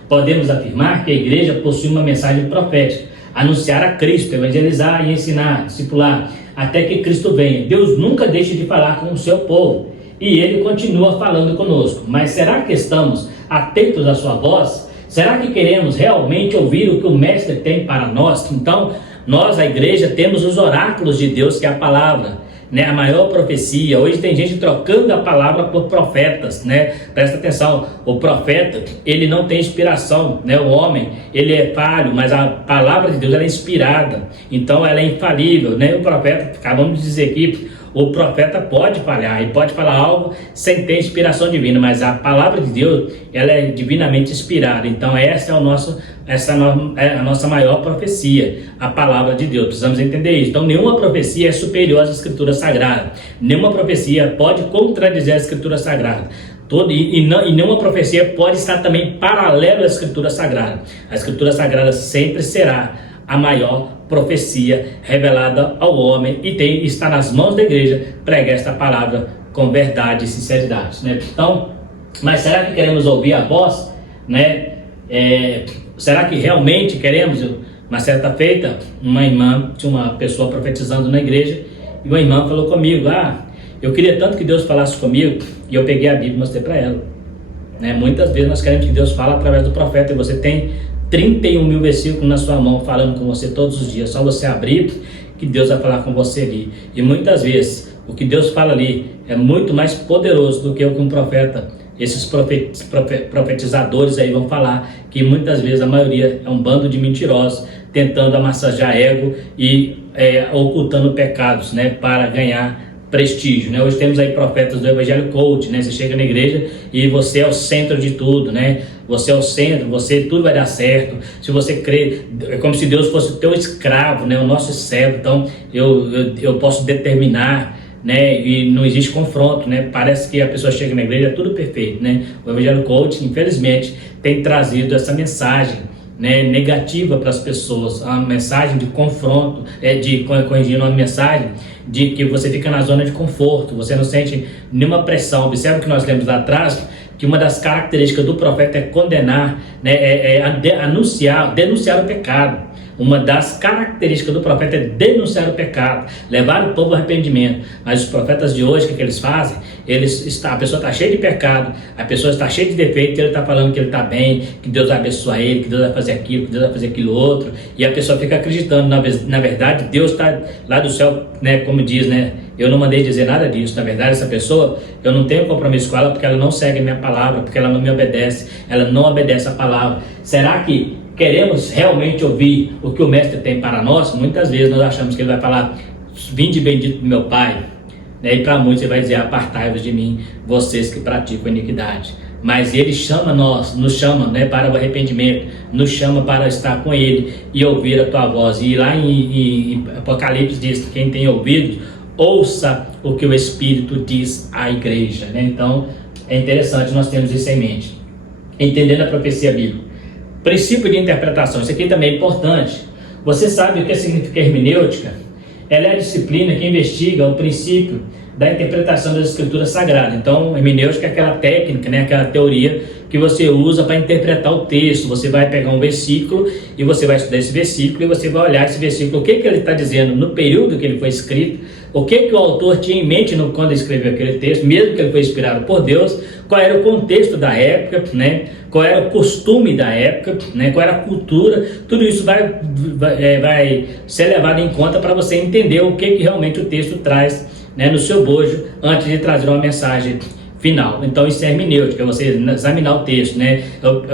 Podemos afirmar que a igreja possui uma mensagem profética, anunciar a Cristo, evangelizar e ensinar, discipular, até que Cristo venha. Deus nunca deixa de falar com o seu povo e ele continua falando conosco. Mas será que estamos atentos à sua voz? Será que queremos realmente ouvir o que o Mestre tem para nós? Então, nós, a igreja, temos os oráculos de Deus, que é a palavra, né? A maior profecia. Hoje tem gente trocando a palavra por profetas, né? Presta atenção, o profeta, ele não tem inspiração, né? O homem, ele é falho, mas a palavra de Deus, ela é inspirada, então ela é infalível, né? O profeta, acabamos de dizer aqui, o profeta pode falhar, ele pode falar algo sem ter inspiração divina, mas a palavra de Deus, ela é divinamente inspirada. Então essa é a nossa maior profecia, a palavra de Deus. Precisamos entender isso. Então nenhuma profecia é superior às escrituras sagradas, nenhuma profecia pode contradizer a escritura sagrada. E nenhuma profecia pode estar também paralelo à escritura sagrada. A escritura sagrada sempre será a maior profecia revelada ao homem e está nas mãos da igreja pregar esta palavra com verdade e sinceridade, né? Então, mas será que queremos ouvir a voz, né? Será que realmente queremos? Uma certa feita, uma irmã, tinha uma pessoa profetizando na igreja e uma irmã falou comigo: eu queria tanto que Deus falasse comigo, e eu peguei a Bíblia e mostrei para ela, né? Muitas vezes nós queremos que Deus fale através do profeta, e você tem 31 mil versículos na sua mão falando com você todos os dias. Só você abrir que Deus vai falar com você ali. E muitas vezes o que Deus fala ali é muito mais poderoso do que o que um profeta, esses profetizadores aí vão falar, que muitas vezes a maioria é um bando de mentirosos tentando amassajar ego e ocultando pecados, né, para ganhar prestígio, né? Hoje temos aí profetas do Evangelho Coach, né? Você chega na igreja e você é o centro de tudo, né? Você é o centro, tudo vai dar certo. Se você crê, é como se Deus fosse o teu escravo, né? O nosso servo. Então eu posso determinar, né? E não existe confronto, né? Parece que a pessoa chega na igreja, é tudo perfeito, né? O Evangelho Coach, infelizmente, tem trazido essa mensagem, né, negativa para as pessoas, uma mensagem de confronto, corrigindo uma mensagem de que você fica na zona de conforto, você não sente nenhuma pressão. Observe que nós lemos lá atrás que uma das características do profeta é condenar, né, denunciar o pecado. Uma das características do profeta é denunciar o pecado, levar o povo ao arrependimento. Mas os profetas de hoje, o que eles fazem? A pessoa está cheia de pecado, a pessoa está cheia de defeito, ele está falando que ele está bem, que Deus vai abençoar ele, que Deus vai fazer aquilo, que Deus vai fazer aquilo outro, e a pessoa fica acreditando. Na verdade, Deus está lá do céu, né, como diz, né? Eu não mandei dizer nada disso. Na verdade, essa pessoa, eu não tenho compromisso com ela porque ela não segue a minha palavra, porque ela não me obedece, ela não obedece a palavra. Será que queremos realmente ouvir o que o Mestre tem para nós? Muitas vezes nós achamos que ele vai falar: vinde bendito do meu Pai, né? E para muitos ele vai dizer: apartai-vos de mim, vocês que praticam iniquidade. Mas ele nos chama, né, para o arrependimento, nos chama para estar com ele e ouvir a tua voz. E lá em Apocalipse diz: quem tem ouvidos, ouça o que o Espírito diz à igreja, né? Então é interessante nós termos isso em mente, entendendo a profecia bíblica. Princípio de interpretação, isso aqui também é importante. Você sabe o que significa hermenêutica? Ela é a disciplina que investiga o princípio da interpretação das escrituras sagradas. Então, hermenêutica é aquela técnica, né, aquela teoria que você usa para interpretar o texto. Você vai pegar um versículo e você vai estudar esse versículo e você vai olhar esse versículo, o que ele está dizendo no período que ele foi escrito, o que o autor tinha em mente quando escreveu aquele texto, mesmo que ele foi inspirado por Deus, qual era o contexto da época, né? Qual era o costume da época, né? Qual era a cultura. Tudo isso vai ser levado em conta para você entender o que realmente o texto traz, né, no seu bojo, antes de trazer uma mensagem final. Então isso é hermenêutica, é você examinar o texto, né?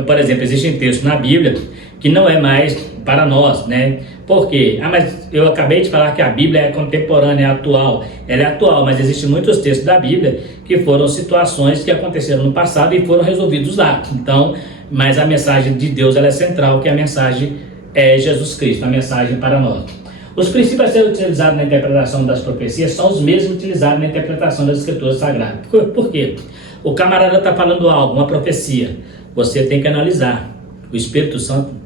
Por exemplo, existem textos na Bíblia que não é mais para nós, né? Por quê? Mas eu acabei de falar que a Bíblia é contemporânea, é atual. Ela é atual, mas existem muitos textos da Bíblia que foram situações que aconteceram no passado e foram resolvidos lá. Então, mas a mensagem de Deus, ela é central, que a mensagem é Jesus Cristo, a mensagem para nós. Os princípios a serem utilizados na interpretação das profecias são os mesmos utilizados na interpretação das escrituras sagradas. Por quê? O camarada está falando algo, uma profecia. Você tem que analisar. O Espírito Santo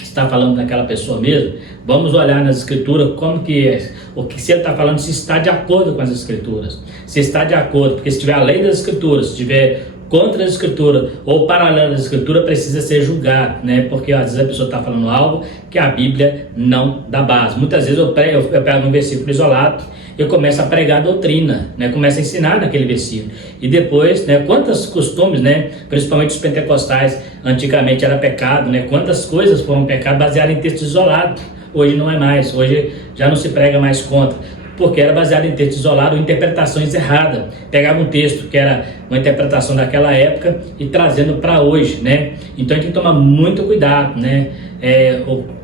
está falando daquela pessoa mesmo. Vamos olhar nas escrituras como que é. O que se ele está falando, se está de acordo com as escrituras. Se está de acordo, porque se estiver além das escrituras, se estiver contra a escritura ou paralelo à escritura, precisa ser julgado, né? Porque às vezes a pessoa está falando algo que a Bíblia não dá base. Muitas vezes eu pego um versículo isolado, eu começo a pregar a doutrina, né? Começo a ensinar naquele versículo. E depois, né? Quantos costumes, né? Principalmente os pentecostais, antigamente era pecado, né? Quantas coisas foram pecado baseado em textos isolados. Hoje não é mais, hoje já não se prega mais contra, porque era baseado em texto isolado ou interpretações erradas. Pegava um texto que era uma interpretação daquela época e trazendo para hoje, né? Então a gente tem que tomar muito cuidado, né?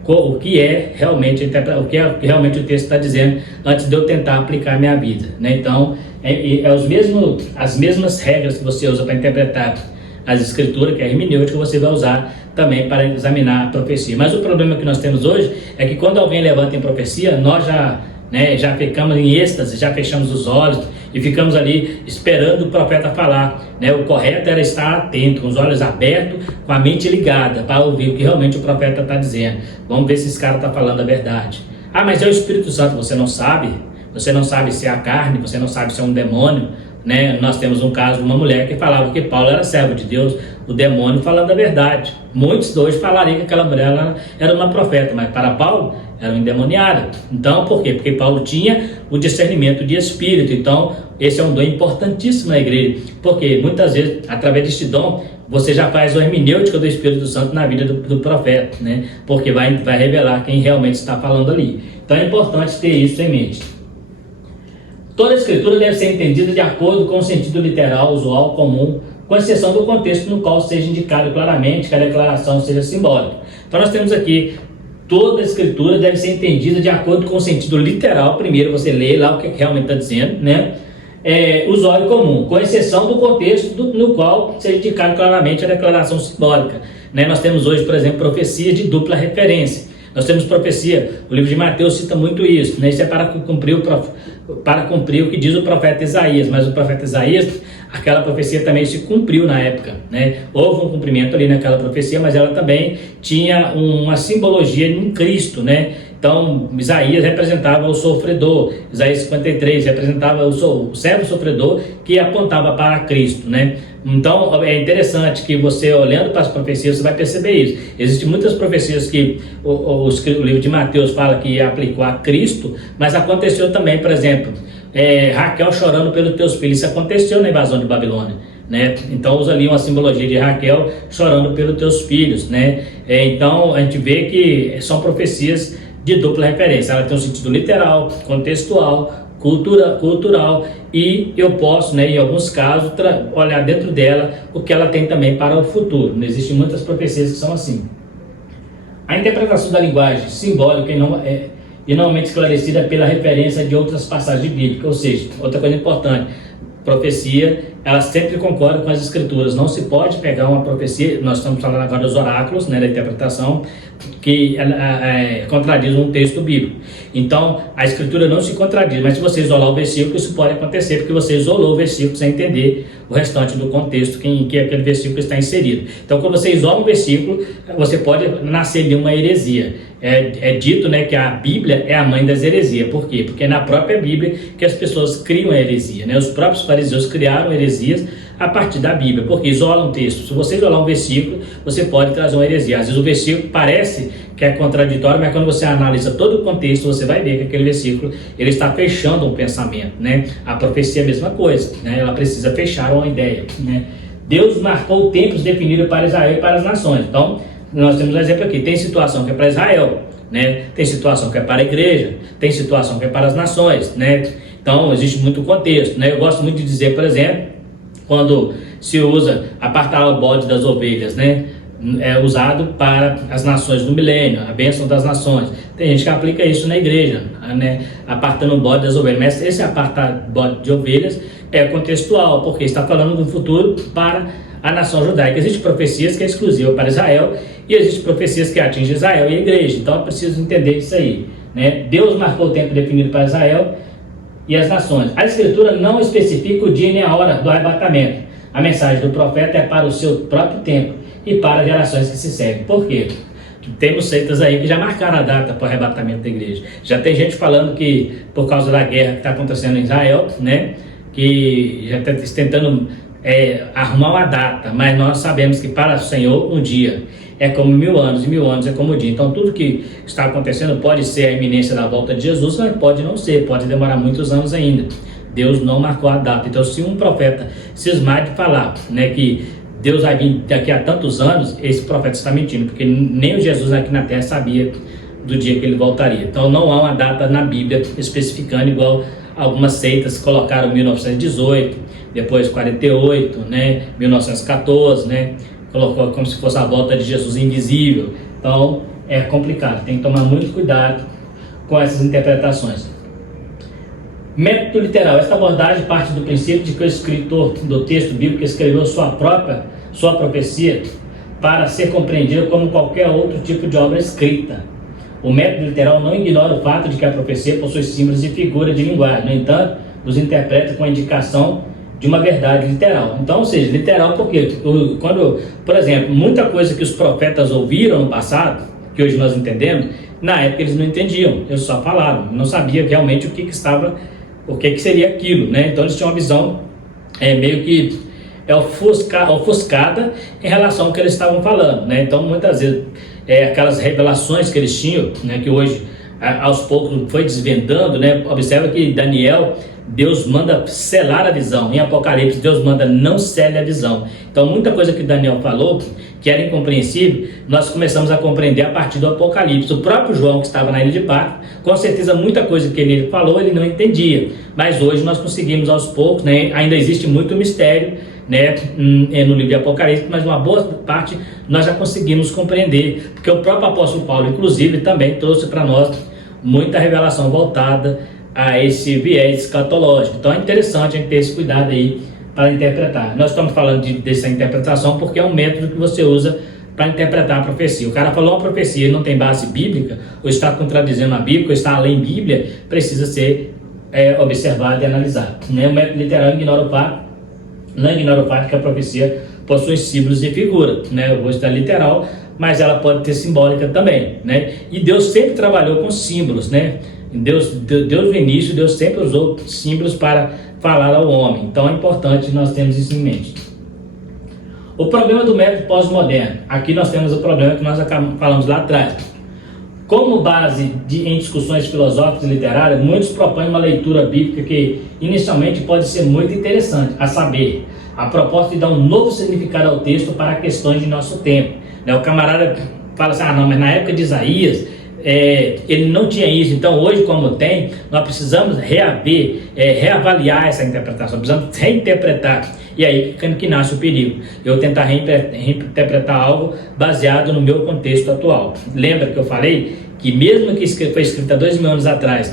O que é realmente o que realmente o texto está dizendo antes de eu tentar aplicar a minha vida, né? Então as mesmas regras que você usa para interpretar as escrituras, que é a hermenêutica, você vai usar também para examinar a profecia. Mas o problema que nós temos hoje é que quando alguém levanta em profecia, nós já ficamos em êxtase, já fechamos os olhos e ficamos ali esperando o profeta falar, né? O correto era estar atento, com os olhos abertos, com a mente ligada, para ouvir o que realmente o profeta está dizendo. Vamos ver se esse cara está falando a verdade. Ah, mas é o Espírito Santo, você não sabe se é a carne, você não sabe se é um demônio, né? Nós temos um caso de uma mulher que falava que Paulo era servo de Deus, o demônio falando a verdade. Muitos hoje falariam que aquela mulher era uma profeta, mas para Paulo era uma endemoniada. Então, por quê? Porque Paulo tinha o discernimento de espírito. Então, esse é um dom importantíssimo na igreja, porque muitas vezes, através deste dom, você já faz a hermenêutica do Espírito Santo na vida do profeta, né? Porque vai revelar quem realmente está falando ali. Então, é importante ter isso em mente. Toda a escritura deve ser entendida de acordo com o sentido literal, usual, comum, com exceção do contexto no qual seja indicado claramente que a declaração seja simbólica. Então nós temos aqui, toda a escritura deve ser entendida de acordo com o sentido literal. Primeiro você lê lá o que realmente está dizendo, né? Usual e comum, com exceção do contexto no qual seja indicado claramente a declaração simbólica, né? Nós temos hoje, por exemplo, profecia de dupla referência. Nós temos profecia, o livro de Mateus cita muito isso, né? Isso é para cumprir o que diz o profeta Isaías, mas o profeta Isaías, aquela profecia também se cumpriu na época, né? Houve um cumprimento ali naquela profecia, mas ela também tinha uma simbologia em Cristo, né? Então, Isaías representava o sofredor, Isaías 53 representava o servo sofredor que apontava para Cristo, né? Então, é interessante que você, olhando para as profecias, você vai perceber isso. Existem muitas profecias que o livro de Mateus fala que aplicou a Cristo, mas aconteceu também, por exemplo, Raquel chorando pelos teus filhos. Isso aconteceu na invasão de Babilônia, né? Então, usa ali uma simbologia de Raquel chorando pelos teus filhos, né? Então, a gente vê que são profecias de dupla referência. Ela tem um sentido literal, contextual, cultural, e eu posso, né, em alguns casos, olhar dentro dela o que ela tem também para o futuro. Existem muitas profecias que são assim. A interpretação da linguagem simbólica e normalmente esclarecida pela referência de outras passagens bíblicas, ou seja, outra coisa importante, profecia, ela sempre concorda com as escrituras. Não se pode pegar uma profecia, nós estamos falando agora dos oráculos, né, da interpretação, que contradiz um texto bíblico. Então, a escritura não se contradiz, mas se você isolar o versículo, isso pode acontecer, porque você isolou o versículo sem entender o restante do contexto em que aquele versículo está inserido. Então, quando você isola um versículo, você pode nascer de uma heresia. É dito, né, que a Bíblia é a mãe das heresias. Por quê? Porque é na própria Bíblia que as pessoas criam a heresia, né? Os próprios fariseus criaram heresias a partir da Bíblia, porque isola um texto. Se você isolar um versículo, você pode trazer uma heresia. Às vezes o versículo parece que é contraditório, mas quando você analisa todo o contexto, você vai ver que aquele versículo ele está fechando um pensamento, né? A profecia é a mesma coisa, né? Ela precisa fechar uma ideia, né? Deus marcou tempos definidos para Israel e para as nações. Então, nós temos um exemplo aqui. Tem situação que é para Israel, né? Tem situação que é para a igreja, tem situação que é para as nações, né? Então, existe muito contexto, né? Eu gosto muito de dizer, por exemplo, quando se usa apartar o bode das ovelhas, né? É usado para as nações do milênio, a bênção das nações. Tem gente que aplica isso na igreja, né? Apartando o bode das ovelhas. Mas esse apartar bode de ovelhas é contextual, porque está falando do futuro para a nação judaica. Existem profecias que é exclusiva para Israel e existem profecias que atingem Israel e a igreja. Então é preciso entender isso aí, né? Deus marcou o tempo definido para Israel e as nações. A escritura não especifica o dia nem a hora do arrebatamento. A mensagem do profeta é para o seu próprio tempo e para as gerações que se seguem. Por quê? Temos seitas aí que já marcaram a data para o arrebatamento da igreja. Já tem gente falando que por causa da guerra que está acontecendo em Israel, né, que já está tentando arrumar uma data, mas nós sabemos que para o Senhor um dia é como 1000 anos e 1000 anos é como um dia. Então tudo que está acontecendo pode ser a iminência da volta de Jesus, mas pode não ser, pode demorar muitos anos ainda. Deus não marcou a data. Então se um profeta cismar de falar, né, que Deus vai vir daqui a tantos anos, esse profeta está mentindo, porque nem o Jesus aqui na terra sabia do dia que ele voltaria. Então não há uma data na Bíblia especificando, igual algumas seitas colocaram 1918, depois 48, né, 1914, né, colocou como se fosse a volta de Jesus invisível. Então é complicado, tem que tomar muito cuidado com essas interpretações. Método literal. Esta abordagem parte do princípio de que o escritor do texto bíblico escreveu sua profecia para ser compreendida como qualquer outro tipo de obra escrita. O método literal não ignora o fato de que a profecia possui símbolos e figuras de linguagem. No entanto, os interpreta com a indicação de uma verdade literal. Então, ou seja, literal porque quando, por exemplo, muita coisa que os profetas ouviram no passado, que hoje nós entendemos, na época eles não entendiam, eles só falaram, não sabiam realmente o que seria aquilo, né? Então eles tinham uma visão meio que ofuscada em relação ao que eles estavam falando, né? Então muitas vezes aquelas revelações que eles tinham, né, que hoje aos poucos foi desvendando, né? Observa que Daniel, Deus manda selar a visão. Em Apocalipse, Deus manda não cele a visão. Então muita coisa que Daniel falou, que era incompreensível, nós começamos a compreender a partir do Apocalipse. O próprio João, que estava na ilha de Patmos, com certeza muita coisa que ele falou, ele não entendia. Mas hoje nós conseguimos aos poucos, né? Ainda existe muito mistério, né, no livro de Apocalipse, mas uma boa parte nós já conseguimos compreender, porque o próprio apóstolo Paulo, inclusive, também trouxe para nós muita revelação voltada a esse viés escatológico. Então é interessante a gente ter esse cuidado aí para interpretar. Nós estamos falando dessa interpretação porque é um método que você usa para interpretar a profecia. O cara falou uma profecia e não tem base bíblica, ou está contradizendo a Bíblia, ou está além da Bíblia, precisa ser observado e analisado. O método literal não ignora o fato que a profecia possui símbolos e figuras, né? Eu vou estar literal, mas ela pode ter simbólica também, né? E Deus sempre trabalhou com símbolos, né? Deus no início, Deus sempre usou símbolos para falar ao homem. Então é importante nós termos isso em mente. O problema do método pós-moderno. Aqui nós temos o problema que nós falamos lá atrás. Como base em discussões filosóficas e literárias, muitos propõem uma leitura bíblica que inicialmente pode ser muito interessante, a saber, a proposta de dar um novo significado ao texto para questões de nosso tempo. O camarada fala assim, não, mas na época de Isaías, ele não tinha isso, então hoje como tem, nós precisamos reavaliar essa interpretação, precisamos reinterpretar, e aí que nasce o perigo, eu tentar reinterpretar algo baseado no meu contexto atual. Lembra que eu falei que mesmo que foi escrita 2000 anos atrás,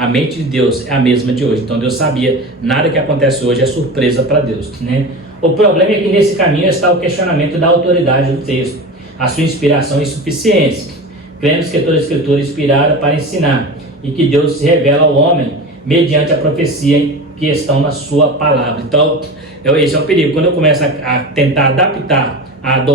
a mente de Deus é a mesma de hoje. Então Deus sabia, nada que acontece hoje é surpresa para Deus, né? O problema é que nesse caminho está o questionamento da autoridade do texto, a sua inspiração e insuficiência. Cremos que toda a Escritura é inspirada para ensinar e que Deus se revela ao homem mediante a profecia que estão na sua palavra. Então, esse é o perigo. Quando eu começo a tentar adaptar,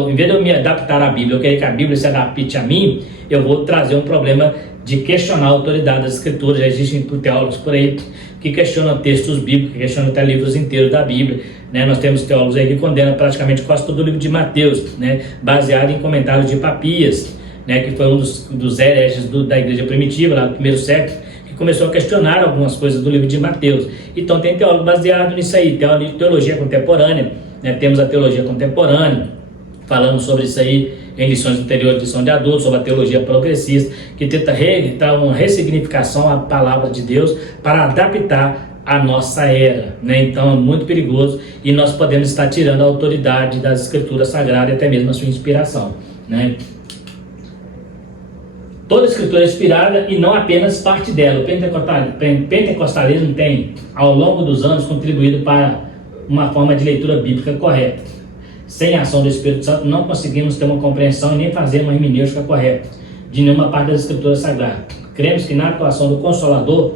em vez de eu me adaptar à Bíblia, eu querer que a Bíblia se adapte a mim, eu vou trazer um problema de questionar a autoridade das Escrituras. Já existem teólogos por aí que questionam textos bíblicos, que questionam até livros inteiros da Bíblia, né? Nós temos teólogos aí que condenam praticamente quase todo o livro de Mateus, né? Baseado em comentários de Papias, né? Que foi um dos hereges da igreja primitiva, lá do primeiro século, que começou a questionar algumas coisas do livro de Mateus. Então tem teólogo baseado nisso aí, teologia contemporânea, né? Temos a teologia contemporânea, falando sobre isso aí em lições anteriores, lição de adultos, sobre a teologia progressista, que tenta dar uma ressignificação à palavra de Deus para adaptar a nossa era, né? Então é muito perigoso e nós podemos estar tirando a autoridade das Escrituras Sagradas e até mesmo a sua inspiração, né? Toda Escritura é inspirada e não apenas parte dela. O pentecostalismo tem, ao longo dos anos, contribuído para uma forma de leitura bíblica correta. Sem a ação do Espírito Santo, não conseguimos ter uma compreensão e nem fazer uma hermenêutica correta de nenhuma parte das Escrituras Sagradas. Cremos que na atuação do Consolador,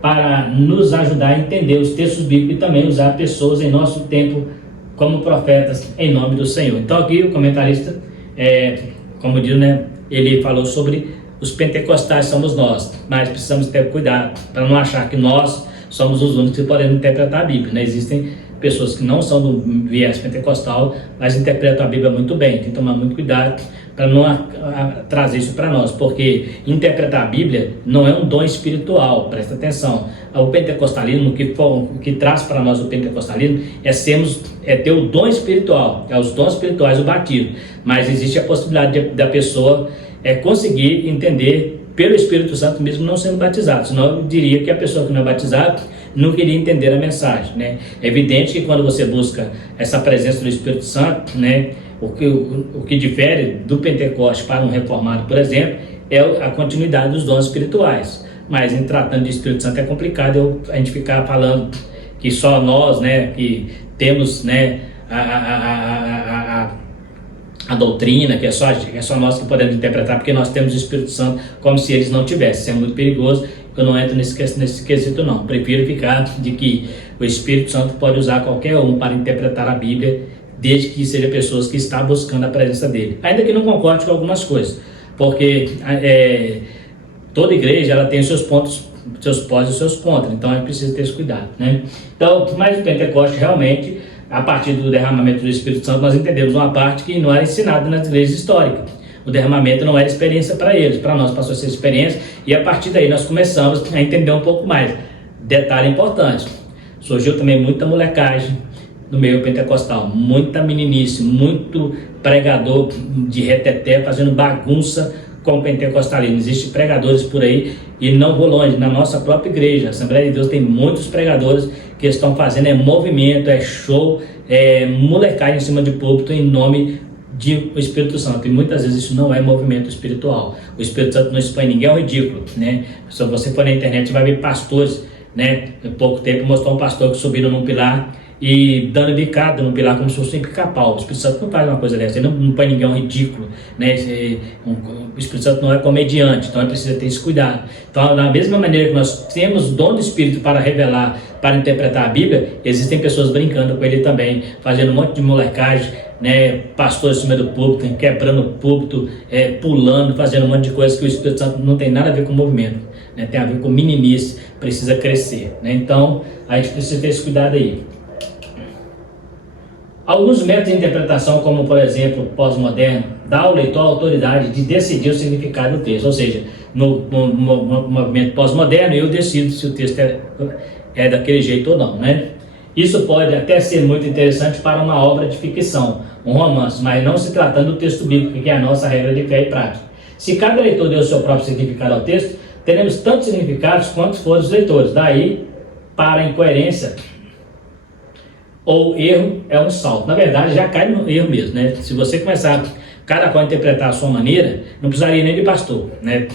para nos ajudar a entender os textos bíblicos e também usar pessoas em nosso tempo como profetas em nome do Senhor. Então aqui o comentarista, como diz, né, ele falou sobre os pentecostais somos nós, mas precisamos ter cuidado para não achar que nós somos os únicos que podemos interpretar a Bíblia, né? Existem pessoas que não são do viés pentecostal, mas interpretam a Bíblia muito bem. Tem que tomar muito cuidado para não trazer isso para nós, porque interpretar a Bíblia não é um dom espiritual, presta atenção. O pentecostalismo, o que traz para nós o pentecostalismo é ter o dom espiritual, os dons espirituais, o batismo, mas existe a possibilidade da pessoa conseguir entender pelo Espírito Santo mesmo não sendo batizado, senão eu diria que a pessoa que não é batizada não queria entender a mensagem, né? É evidente que quando você busca essa presença do Espírito Santo, né, o que difere do Pentecoste para um reformado, por exemplo, é a continuidade dos dons espirituais. Mas em tratando de Espírito Santo é complicado a gente ficar falando que só nós, né, que temos, né, a doutrina, que é só nós que podemos interpretar, porque nós temos o Espírito Santo como se eles não tivessem. Isso é muito perigoso. Eu não entro nesse quesito não. Prefiro ficar de que o Espírito Santo pode usar qualquer um para interpretar a Bíblia, desde que seja pessoas que estão buscando a presença dele. Ainda que não concorde com algumas coisas, porque toda igreja ela tem seus pontos, seus pós e seus contras, então é preciso ter esse cuidado, né? Então, mas o Pentecoste realmente, a partir do derramamento do Espírito Santo, nós entendemos uma parte que não era ensinada nas igrejas históricas. O derramamento não era experiência para eles, para nós passou a ser experiência, e a partir daí nós começamos a entender um pouco mais. Detalhe importante, surgiu também muita molecagem no meio pentecostal, muita meninice, muito pregador de reteté fazendo bagunça com o pentecostalismo. Existem pregadores por aí, e não vou longe, na nossa própria igreja, a Assembleia de Deus tem muitos pregadores que estão fazendo movimento, show, molecagem em cima de púlpito em nome do Espírito Santo, e muitas vezes isso não é movimento espiritual. O Espírito Santo não expõe ninguém ao ridículo, né? Se você for na internet, você vai ver pastores, né? Há pouco tempo mostrou um pastor que subiram num pilar e dando bicada no pilar como se fosse um pica-pau. O Espírito Santo não faz uma coisa dessa, ele não põe ninguém ao ridículo, né? O Espírito Santo não é comediante, então é preciso ter esse cuidado. Então, da mesma maneira que nós temos o dom do Espírito para revelar, para interpretar a Bíblia, existem pessoas brincando com ele também, fazendo um monte de molecagem, né? Pastores em cima do púlpito, quebrando o púlpito, pulando, fazendo um monte de coisas que o Espírito Santo não tem nada a ver com o movimento, né? Tem a ver com meninice, precisa crescer, né? Então, a gente precisa ter esse cuidado aí. Alguns métodos de interpretação, como por exemplo o pós-moderno, dá ao leitor a autoridade de decidir o significado do texto. Ou seja, no movimento pós-moderno eu decido se o texto é daquele jeito ou não, né? Isso pode até ser muito interessante para uma obra de ficção, um romance, mas não se tratando do texto bíblico, que é a nossa regra de fé e prática. Se cada leitor deu o seu próprio significado ao texto, teremos tantos significados quantos forem os leitores. Daí, para a incoerência ou erro é um salto. Na verdade, já cai no erro mesmo, né? Se você começar cada qual a interpretar a sua maneira, não precisaria nem de pastor, né?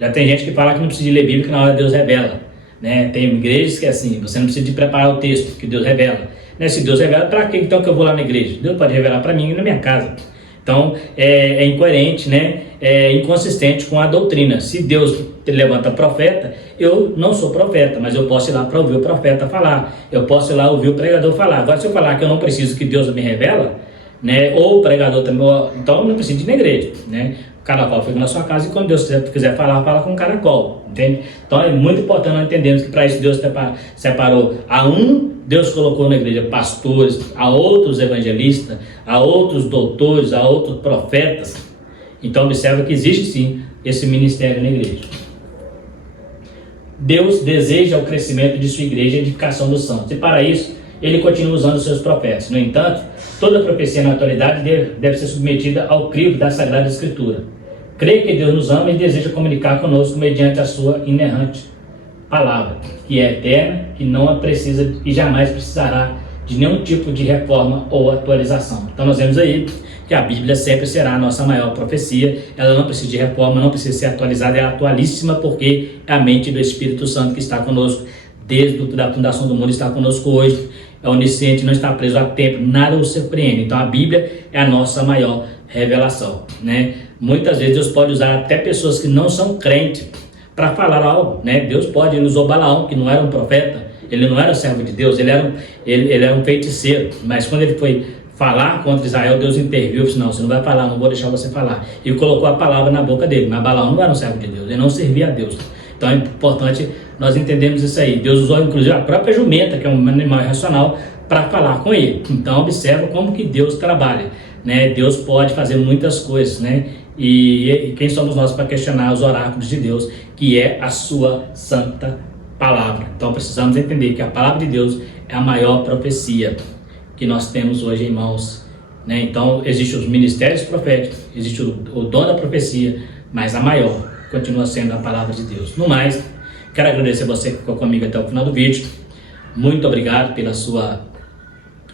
Já tem gente que fala que não precisa de ler Bíblia, que na hora Deus revela. Né? Tem igrejas que é assim, você não precisa de preparar o texto, que Deus revela. Né? Se Deus revela, para que então que eu vou lá na igreja? Deus pode revelar para mim e na minha casa. Então, é incoerente, né? É inconsistente com a doutrina. Se Deus levanta profeta, eu não sou profeta, mas eu posso ir lá para ouvir o profeta falar. Eu posso ir lá ouvir o pregador falar. Agora, se eu falar que eu não preciso que Deus me revela, né? Ou o pregador também, então eu não preciso ir na igreja, né? O caracol fica na sua casa e quando Deus quiser falar, fala com o caracol, entende? Então é muito importante nós entendermos que para isso Deus separou Deus colocou na igreja pastores, a outros evangelistas, a outros doutores, a outros profetas. Então observa que existe sim esse ministério na igreja. Deus deseja o crescimento de sua igreja e a edificação dos santos. E para isso, ele continua usando os seus profetas. No entanto, toda profecia na atualidade deve ser submetida ao crivo da Sagrada Escritura. Creio que Deus nos ama e deseja comunicar conosco mediante a sua inerrante palavra, que é eterna, que não precisa e jamais precisará de nenhum tipo de reforma ou atualização. Então nós vemos aí que a Bíblia sempre será a nossa maior profecia, ela não precisa de reforma, não precisa ser atualizada, é atualíssima porque é a mente do Espírito Santo que está conosco desde a fundação do mundo, está conosco hoje, é onisciente, não está preso a tempo, nada o surpreende. Então a Bíblia é a nossa maior revelação, né? Muitas vezes Deus pode usar até pessoas que não são crentes para falar algo, né? Deus pode, ele usou Balaão, que não era um profeta, ele não era servo de Deus, ele era um feiticeiro, mas quando ele foi falar contra Israel, Deus interviu e disse, não, você não vai falar, não vou deixar você falar, e colocou a palavra na boca dele, mas Balaão não era um servo de Deus, ele não servia a Deus. Então é importante nós entendermos isso aí. Deus usou inclusive a própria jumenta, que é um animal irracional, para falar com ele. Então observa como que Deus trabalha, né? Deus pode fazer muitas coisas, né? E quem somos nós para questionar os oráculos de Deus, que é a sua santa palavra. Então precisamos entender que a palavra de Deus é a maior profecia que nós temos hoje em mãos, né? Então existem os ministérios proféticos, existe o dom da profecia, mas a maior continua sendo a palavra de Deus. No mais, quero agradecer a você que ficou comigo até o final do vídeo. Muito obrigado pela sua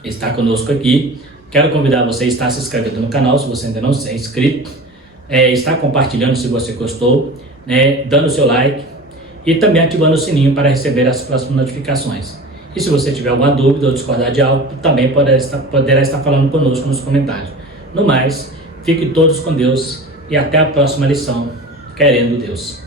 estar conosco aqui. Quero convidar você a estar se inscrevendo no canal, se você ainda não é inscrito. Estar compartilhando se você gostou, né, dando seu like e também ativando o sininho para receber as próximas notificações. E se você tiver alguma dúvida ou discordar de algo, também poderá estar falando conosco nos comentários. No mais, fiquem todos com Deus e até a próxima lição, querendo Deus.